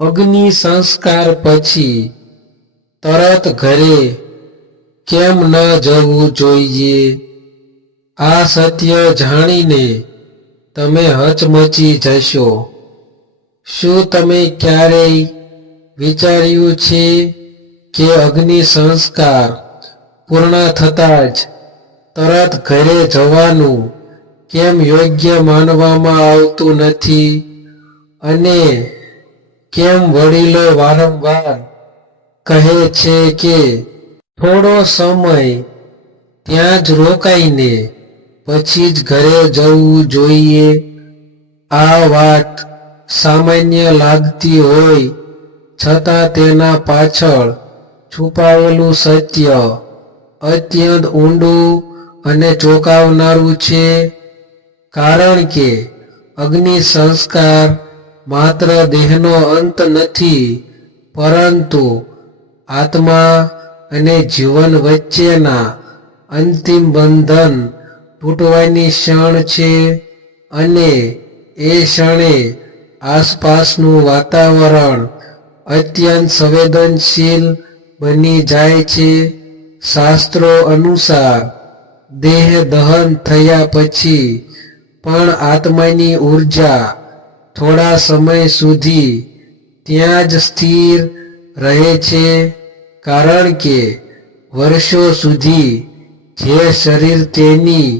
અગ્નિ સંસ્કાર પછી તરત ઘરે કેમ ન જવું જોઈએ? આ સત્ય જાણીને તમે હચમચી જશો. શું તમે ક્યારેય વિચાર્યું છે કે અગ્નિ સંસ્કાર પૂર્ણ થતાં જ તરત ઘરે જવાનું કેમ યોગ્ય માનવામાં આવતું નથી? અને કેમ વડીલો વારંવાર કહે છે કે થોડો સમય ત્યાં જ રોકાઈને પછી જ ઘરે જવું જોઈએ? આ વાત સામાન્ય લાગતી હોય છતાં તેના પાછળ છુપાયેલું સત્ય અત્યંત ઊંડું અને ચોંકાવનારું છે. કારણ કે અગ્નિ સંસ્કાર માત્ર દેહનો અંત નથી, પરંતુ આત્મા અને જીવન વચ્ચેના અંતિમ બંધન તૂટવાની ક્ષણ છે. અને એ ક્ષણે આસપાસનું વાતાવરણ અત્યંત સંવેદનશીલ બની જાય છે. શાસ્ત્રો અનુસાર દેહ દહન થયા પછી પણ આત્માની ઊર્જા થોડા સમય સુધી ત્યાં જ સ્થિર રહે છે, કારણ કે વર્ષો સુધી જે શરીર તેની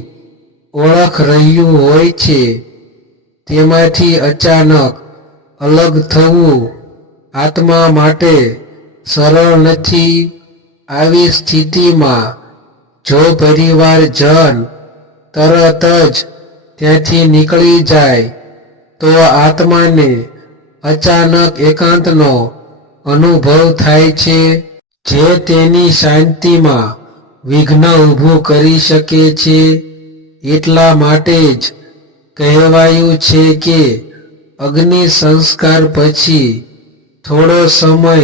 ઓળખ રહ્યું હોય છે તેમાંથી અચાનક અલગ થવું આત્મા માટે સરળ નથી. આવી સ્થિતિમાં જો પરિવારજન તરત જ ત્યાંથી નીકળી જાય તો આત્માને અચાનક એકાંતનો અનુભવ થાય છે, જે તેની શાંતિમાં વિઘ્ન ઊભું કરી શકે છે. એટલા માટે જ કહેવાયું છે કે અગ્નિ સંસ્કાર પછી થોડો સમય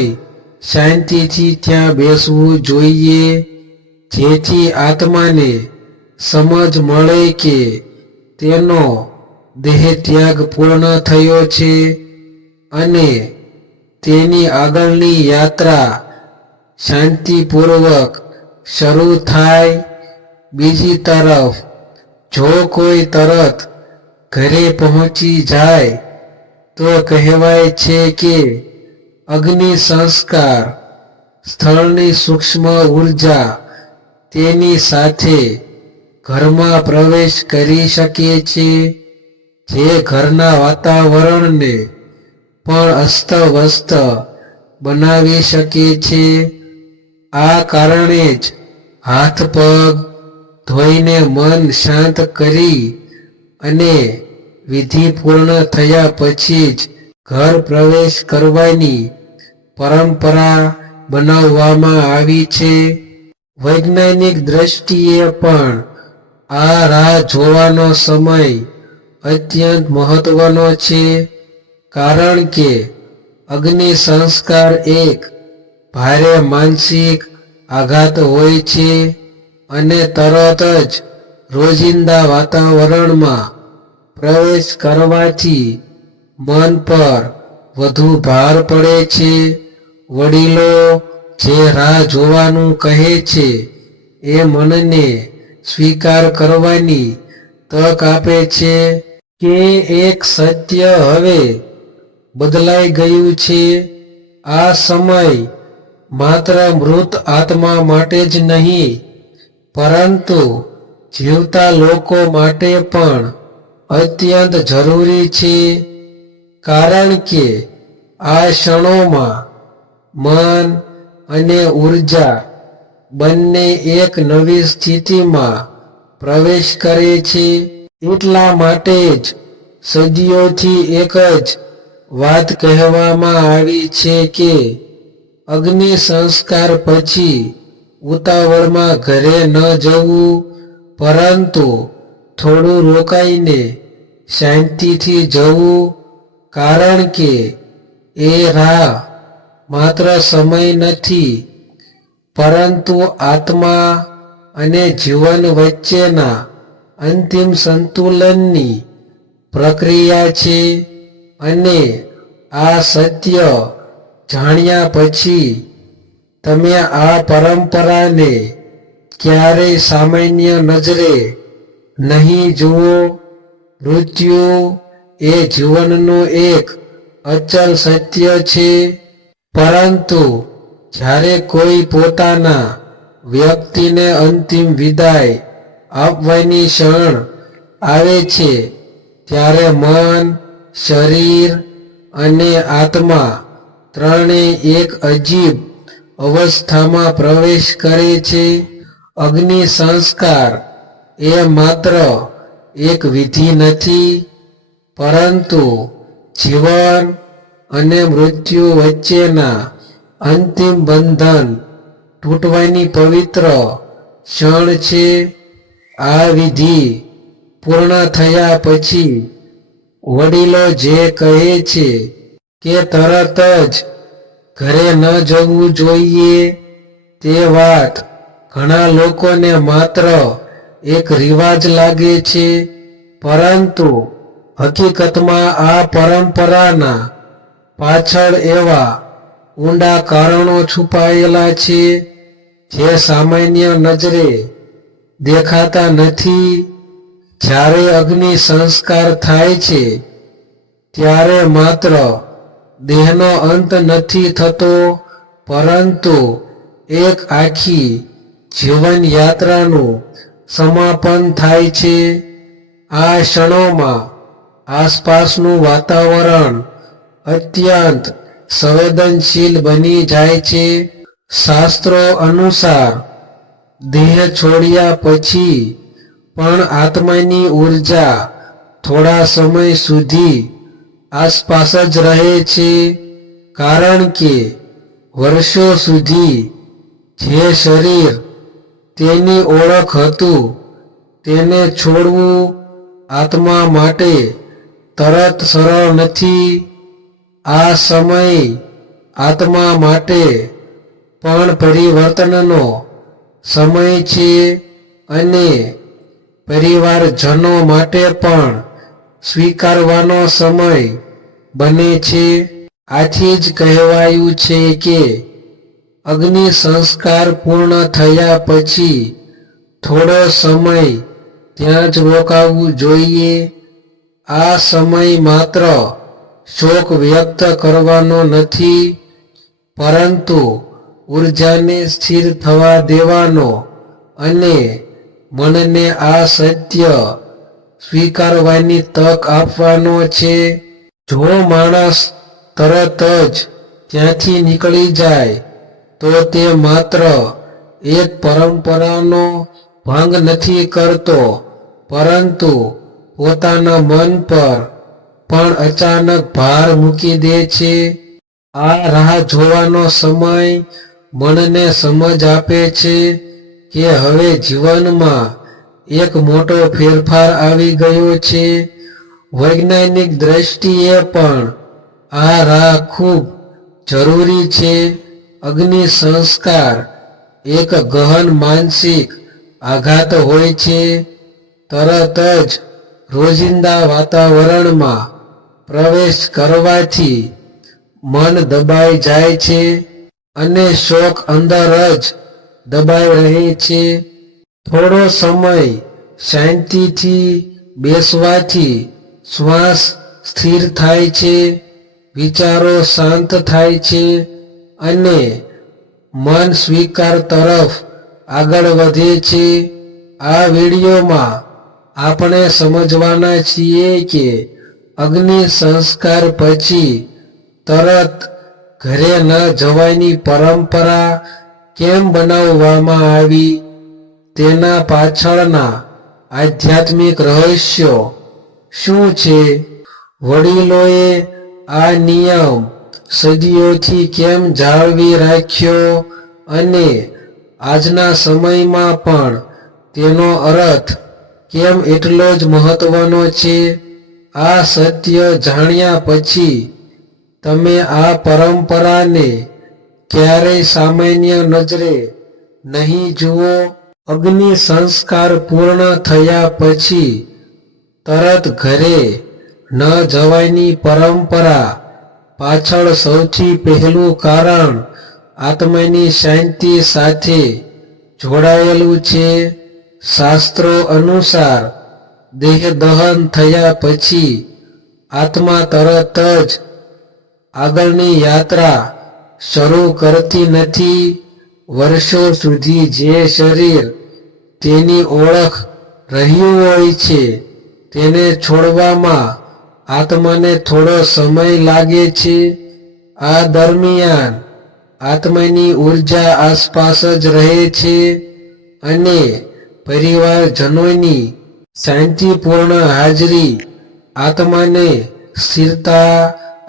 શાંતિથી ત્યાં બેસવું જોઈએ, જેથી આત્માને સમજ મળે કે તેનો દેહ ત્યાગ પૂર્ણ થયો છે અને તેની આગળની યાત્રા શાંતિપૂર્વક શરૂ થાય. બીજી તરફ જો કોઈ તરત ઘરે પહોંચી જાય તો કહેવાય છે કે અગ્નિ સંસ્કાર સ્થળની સૂક્ષ્મ ઊર્જા તેની સાથે ઘરમાં પ્રવેશ કરી શકે છે, જે ઘરના વાતાવરણને પણ અસ્તવ્યસ્ત બનાવી શકે છે. આ કારણે જ હાથ પગ ધોઈને મન શાંત કરી અને વિધિ પૂર્ણ થયા પછી જ ઘર પ્રવેશ કરવાની પરંપરા બનાવવામાં આવી છે. વૈજ્ઞાનિક દ્રષ્ટિએ પણ આ રાહ જોવાનો સમય અત્યંત મહત્વનો છે, કારણ કે અગ્નિ સંસ્કાર એક ભારે માનસિક આઘાત હોય છે અને તરત જ રોજિંદા વાતાવરણમાં પ્રવેશ કરવાથી મન પર વધુ ભાર પડે છે. વડીલો જે રાહ જોવાનું કહે છે એ મનને સ્વીકાર કરવાની તક આપે છે કે એક સત્ય હવે બદલાઈ ગયું છે. આ સમય માત્ર મૃત આત્મા માટે જ નહીં, પરંતુ જીવતા લોકો માટે પણ અત્યંત જરૂરી છે, કારણ કે આ ક્ષણોમાં મન અને ઊર્જા બંને એક નવી સ્થિતિમાં પ્રવેશ કરે છે. એટલા માટે જ સદીઓથી એક જ વાત કહેવામાં આવી છે કે અગ્નિ સંસ્કાર પછી ઉતાવળમાં ઘરે ન જવું, પરંતુ થોડું રોકાઈને શાંતિથી જવું, કારણ કે એ રાહ માત્ર સમય નથી, પરંતુ આત્મા અને જીવન વચ્ચેના અંતિમ સંતુલનની પ્રક્રિયા છે. અને આ સત્ય જાણ્યા પછી તમે આ પરંપરાને ક્યારેય સામાન્ય નજરે નહીં જુઓ. મૃત્યુ એ જીવનનું એક અચલ સત્ય છે, પરંતુ જ્યારે કોઈ પોતાના વ્યક્તિને અંતિમ વિદાય આપવાની ક્ષણ આવે છે, ત્યારે મન, શરીર અને આત્મા ત્રણેય એક અજીબ અવસ્થામાં પ્રવેશ કરે છે. અગ્નિ સંસ્કાર એ માત્ર એક વિધિ નથી, પરંતુ જીવન અને મૃત્યુ વચ્ચેના અંતિમ બંધન તૂટવાની પવિત્ર ક્ષણ છે. આ વિધિ પૂર્ણ થયા પછી વડીલો જે કહે છે કે તરત જ ઘરે ન જવું જોઈએ, તે વાત ઘણા લોકોને માત્ર એક રિવાજ લાગે છે, પરંતુ હકીકતમાં આ પરંપરાના પાછળ એવા ઊંડા કારણો છુપાયેલા છે જે સામાન્ય નજરે દેખાતા નથી. જ્યારે અગ્નિ સંસ્કાર થાય છે, ત્યારે માત્ર દેહનો અંત નથી થતો, પરંતુ એક આખી જીવન યાત્રાનું સમાપન થાય છે. આ ક્ષણોમાં આસપાસનું વાતાવરણ અત્યંત સંવેદનશીલ બની જાય છે. શાસ્ત્રો અનુસાર દેહ છોડ્યા પછી પણ આત્માની ઊર્જા થોડા સમય સુધી આસપાસ જ રહે છે, કારણ કે વર્ષો સુધી જે શરીર તેની ઓળખ હતું તેને છોડવું આત્મા માટે તરત સરળ નથી. આ સમય આત્મા માટે પણ પરિવર્તનનો સમય છે અને પરિવારજનો માટે પણ સ્વીકારવાનો સમય બને છે. આથી જ કહેવાયું છે કે અગ્નિ સંસ્કાર પૂર્ણ થયા પછી થોડો સમય ત્યાં જ રોકાવું જોઈએ. આ સમય માત્ર શોક વ્યક્ત કરવાનો નથી, પરંતુ ઊર્જાને સ્થિર થવા દેવાનો અને મનને આ સત્ય સ્વીકારવાની તક આપવાનો છે. જો માણસ તરત જ ત્યાંથી નીકળી જાય તો તે માત્ર એક પરંપરાનો ભંગ નથી કરતો, પરંતુ પોતાના મન પર પણ અચાનક ભાર મૂકી દે છે. આ રાહ જોવાનો સમય મનને સમજ આપે છે કે હવે જીવનમાં એક મોટો ફેરફાર આવી ગયો છે. વૈજ્ઞાનિક દ્રષ્ટિએ પણ આ રાહ ખૂબ જરૂરી છે. અગ્નિ સંસ્કાર એક ગહન માનસિક આઘાત હોય છે. તરત જ રોજિંદા વાતાવરણમાં પ્રવેશ કરવાથી મન દબાઈ જાય છે અને શોક અંદર જ દબાઈ રહે છે. થોડો સમય શાંતિથી બેસવાથી શ્વાસ સ્થિર થાય છે, વિચારો શાંત થાય છે અને મન સ્વીકાર તરફ આગળ વધે છે. આ વિડીયોમાં આપણે સમજવાના છીએ કે અગ્નિ સંસ્કાર પછી તરત ઘરે ન જવાની પરંપરા કેમ બનાવવામાં આવી, તેના પાછળના આધ્યાત્મિક રહસ્યો શું છે, વડીલોએ આ નિયમ સદીઓથી કેમ જાળવી રાખ્યો અને આજના સમયમાં પણ તેનો અર્થ કેમ એટલો જ મહત્વનો છે. આ સત્ય જાણ્યા પછી તમે આ પરંપરાને ક્યારેય સામાન્ય નજરે નહીં જુઓ. અગ્નિ સંસ્કાર પૂર્ણ થયા પછી તરત ઘરે ન જવાની પરંપરા પાછળ સૌથી પહેલું કારણ આત્માની શાંતિ સાથે જોડાયેલું છે. શાસ્ત્રો અનુસાર દેહ દહન થયા પછી આત્મા તરત જ આગળની યાત્રા શરૂ કરતી નથી. વર્ષો સુધી જે શરીર તેની ઓળખ રહ્યું હોય છે તેને છોડવામાં આત્માને થોડો સમય લાગે છે. આ દરમિયાન આત્માની ઉર્જા આસપાસ જ રહે છે અને પરિવારજનોની શાંતિપૂર્ણ હાજરી આત્માને સ્થિરતા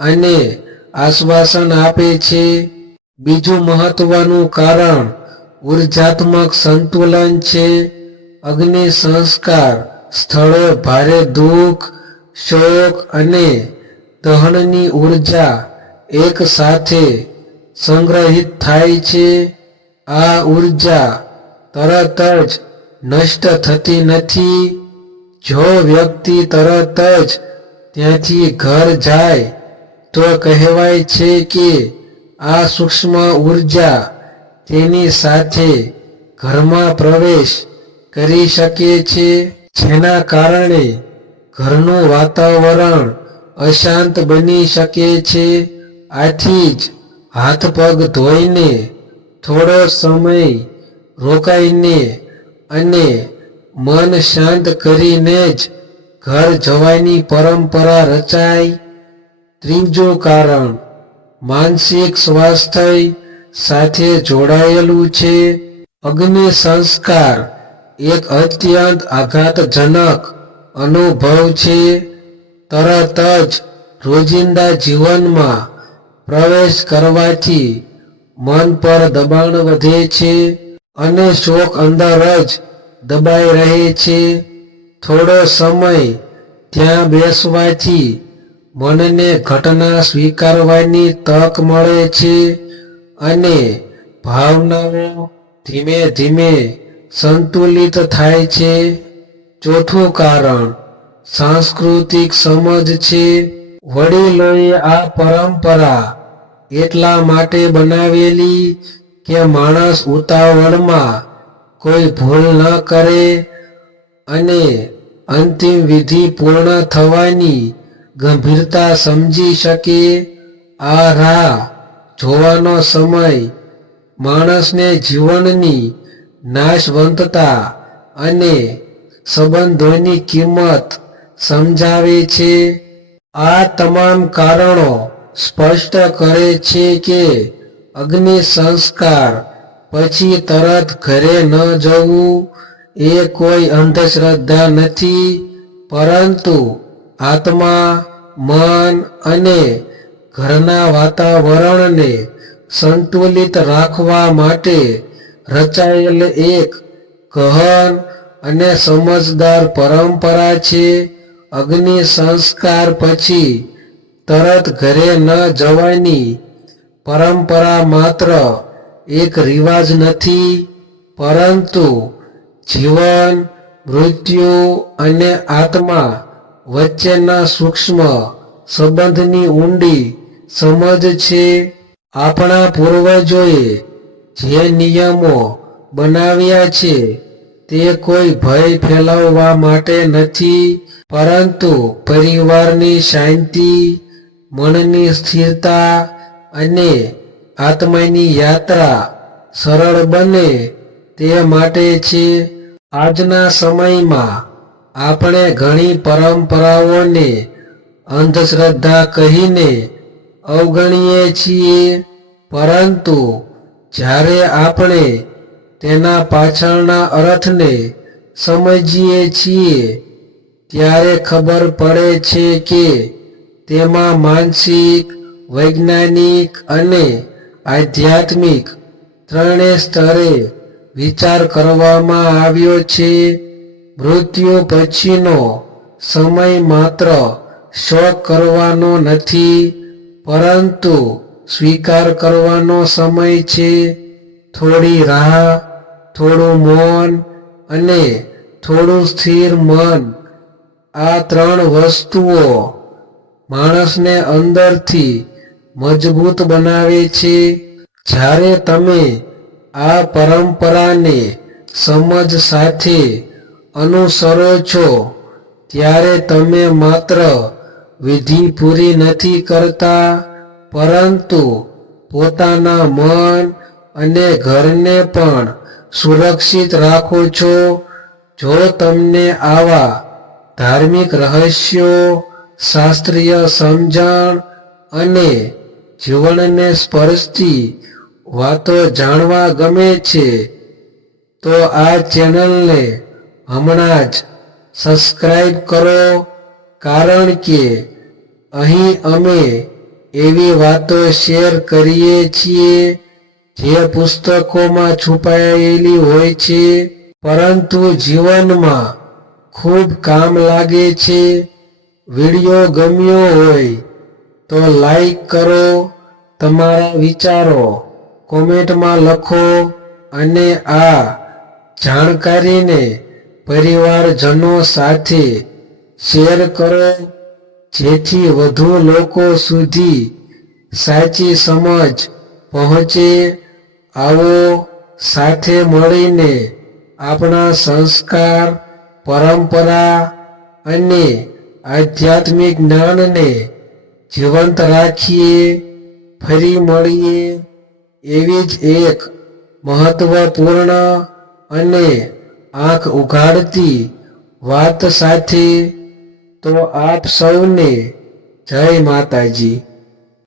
અને આશ્વાસન આપે છે. બીજું મહત્વનું કારણ ઉર્જાત્મક સંતુલન છે. અગ્નિ સંસ્કાર સ્થળે ભારે દુઃખ, શોક અને દહનની ઉર્જા એક સાથે સંગ્રહિત થાય છે. આ ઉર્જા તરત જ નષ્ટ થતી નથી. જો વ્યક્તિ તરત જ ત્યાંથી ઘર જાય તો કહેવાય છે કે આ સૂક્ષ્મ ઉર્જા તેની સાથે ઘરમાં પ્રવેશ કરી શકે છે, જેના કારણે ઘરનું વાતાવરણ અશાંત બની શકે છે. આથી જ હાથ પગ ધોઈને થોડો સમય રોકાઈને અને મન શાંત કરીને જ ઘર જવાની પરંપરા રચાય. ત્રીજું કારણ માનસિક સ્વાસ્થ્ય સાથે જોડાયેલું છે. અગ્નિ સંસ્કાર એક અત્યંત આઘાતજનક અનુભવ છે. તરત જ રોજિંદા જીવનમાં પ્રવેશ કરવાથી મન પર દબાણ વધે છે અને શોક અંદર જ દબાઈ રહે છે. થોડો સમય ત્યાં બેસવાથી મનને ઘટના સ્વીકારવાની તક મળે છે અને ભાવનાઓ ધીમે ધીમે સંતુલિત થાય છે. ચોથું કારણ સાંસ્કૃતિક સમજ છે. વડીલોએ આ પરંપરા એટલા માટે બનાવેલી કે માણસ ઉતાવળમાં કોઈ ભૂલ ન કરે અને અંતિમ વિધિ પૂર્ણ થવાની ગંભીરતા સમજી શકે. આ રાહ જોવાનો સમય માણસને જીવનની નાશવંતતા અને સંબંધોની કિંમત સમજાવે છે. આ તમામ કારણો સ્પષ્ટ કરે છે કે અગ્નિ સંસ્કાર પછી તરત ઘરે ન જવું એ કોઈ અંધશ્રદ્ધા નથી, પરંતુ આત્મા, મન અને ઘરના વાતાવરણને સંતુલિત રાખવા માટે રચાયેલ એક ગહન અને સમજદાર પરંપરા છે. અગ્નિ સંસ્કાર પછી તરત ઘરે ન જવાની પરંપરા માત્ર એક રિવાજ નથી, પરંતુ જીવન, મૃત્યુ અને આત્મા વચ્ચેના સૂક્ષ્મ સંબંધની ઊંડી સમજ છે. આપણા પૂર્વજોએ જે નિયમો બનાવ્યા છે તે કોઈ ભય ફેલાવવા માટે નથી, પરંતુ પરિવારની શાંતિ, મનની સ્થિરતા અને આત્માની યાત્રા સરળ બને તે માટે છે. આજના સમયમાં આપણે ઘણી પરંપરાઓને અંધશ્રદ્ધા કહીને અવગણીએ છીએ, પરંતુ જ્યારે આપણે તેના પાછળના અર્થને સમજીએ છીએ ત્યારે ખબર પડે છે કે તેમાં માનસિક, વૈજ્ઞાનિક અને આધ્યાત્મિક ત્રણેય સ્તરે વિચાર કરવામાં આવ્યો છે. મૃત્યુ પછીનો સમય માત્ર શોક કરવાનો નથી, પરંતુ સ્વીકાર કરવાનો સમય છે. થોડી રાહ, થોડું મૌન અને થોડું સ્થિર મન, આ ત્રણ વસ્તુઓ માણસને અંદરથી મજબૂત બનાવે છે. જ્યારે તમે આ પરંપરાને સમજ સાથે અનુસરો છો ત્યારે તમે માત્ર વિધિ પૂરી નથી કરતા, પરંતુ પોતાના મન અને ઘરને પણ સુરક્ષિત રાખો છો. જો તમને આવા ધાર્મિક રહસ્યો, શાસ્ત્રીય સમજણ અને જીવનને સ્પર્શતી વાતો જાણવા ગમે છે તો આ ચેનલને હમણાં જ સબસ્ક્રાઇબ કરો, કારણ કે અહીં અમે એવી વાતો શેર કરીએ છીએ જે પુસ્તકોમાં છુપાયેલી હોય છે પરંતુ જીવનમાં ખૂબ કામ લાગે છે. વિડિયો ગમ્યો હોય તો લાઈક કરો, તમારા વિચારો કોમેન્ટમાં લખો અને આ જાણકારીને પરિવારજનો સાથે શેર કરો જેથી વધુ લોકો સુધી સાચી સમજ પહોંચે. આવો સાથે મળીને આપણા સંસ્કાર, પરંપરા અને આધ્યાત્મિક જ્ઞાનને જીવંત રાખીએ. ફરી મળીએ એવી જ એક મહત્વપૂર્ણ અને આંખ ઉઘાડતી વાત સાથે. તો આપ સૌને જય માતાજી.